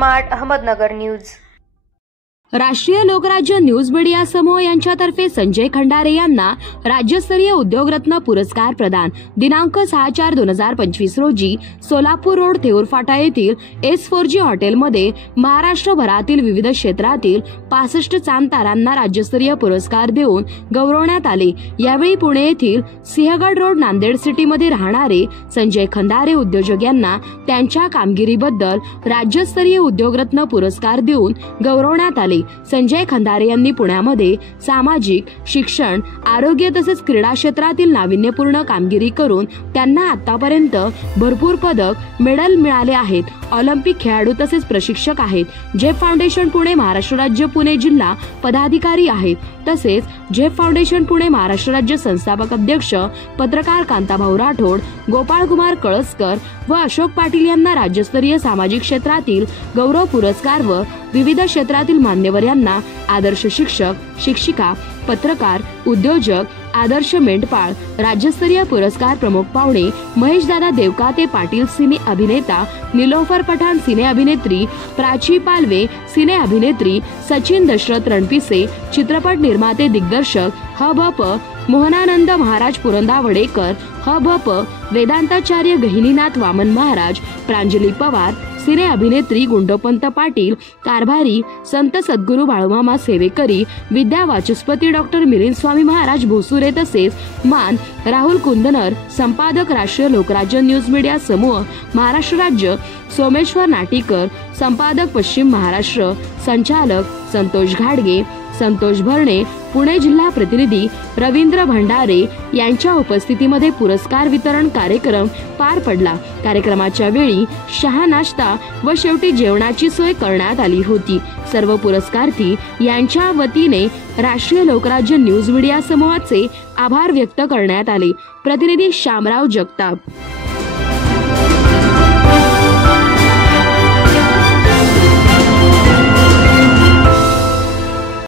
Smart Ahmednagar news. राष्ट्रीय Lokrajya news media समूह यांच्यातर्फे संजय खंडारे यांना राज्यस्तरीय उद्योगरत्न पुरस्कार प्रदान। दिनांक 6/4/2025 रोजी सोलापूर रोड थेऊर फाटा येथील S4G हॉटेलमध्ये महाराष्ट्रभरातील विविध क्षेत्रातील 65 चांदतारांना राज्यस्तरीय पुरस्कार देऊन गौरवण्यात आले। यावेळी पुणे येथील सिंहगड रोड नांदेड सिटीमध्ये राहणारे संजय खंडारे उद्योजक यांना त्यांच्या कामगिरीबद्दल राज्यस्तरीय उद्योगरत्न पुरस्कार देऊन गौरवण्यात आले। संजय खंडारे यांनी पुण्यामध्ये सामाजिक, शिक्षण, आरोग्य तसेच क्रीडा क्षेत्रातील नाविन्यपूर्ण कामगिरी करून त्यांना आतापर्यंत भरपूर पदक, मेडल मिळाले आहेत। ऑलिम्पिक खेळाडू तसेच प्रशिक्षक आहेत। जेफ फाउंडेशन पुणे महाराष्ट्र राज्य पुणे जिल्हा पदाधिकारी आहेत। तसेच जेफ फाउंडेशन पुणे महाराष्ट्र राज्य संस्थापक अध्यक्ष पत्रकार कांताभाऊ राठोड, गोपाळकुमार कळसकर व अशोक पाटील यांना राज्यस्तरीय सामाजिक क्षेत्रातील गौरव पुरस्कार व विविध क्षेत्रातील मान्यवर यांना आदर्श शिक्षक, शिक्षिका, पत्रकार, उद्योजक, आदर्श मेंढपाळ, राज्यस्तरीय पुरस्कार प्रमुख पाहुणे महेशदादा देवकाते पाटील, सिने अभिनेता निलोफर पठाण, सिने अभिनेत्री प्राची पालवे, सिने अभिनेत्री सचिन दशरथ रणपिसे, चित्रपट निर्माते दिग्दर्शक ह.भ.प. मोहनानंद महाराज पुरंदा वडेकर, ह.भ.प. वेदांताचार्य गहिनीनाथ वामन महाराज, प्रांजली पवार, सिने अभिनेत्री गुंडोपंत पाटील, कारभारी संत सद्गुरू बाळूमामा सेवेकरी, विद्या वाचस्पती डॉक्टर मिलिंद स्वामी महाराज भोसुरे तसेच मान राहुल कुंदनर, संपादक राष्ट्रीय लोकराज्य न्यूज मीडिया समूह महाराष्ट्र राज्य सोमेश्वर नाटीकर, संपादक पश्चिम महाराष्ट्र, संचालक संतोष घाडगे, संतोष भरणे, पुणे जिल्हा प्रतिनिधी रवींद्र भंडारे यांच्या उपस्थितीमध्ये पुरस्कार वितरण कार्यक्रम पार पडला। कार्यक्रमाच्या वेळी चहा नाश्ता व शेवटी जेवणाची सोय करण्यात आली होती। सर्व पुरस्कार्थी यांच्या वतीने राष्ट्रीय लोकराज्य न्यूज मीडिया समूहाचे आभार व्यक्त करण्यात आले। प्रतिनिधी श्यामराव जगताप।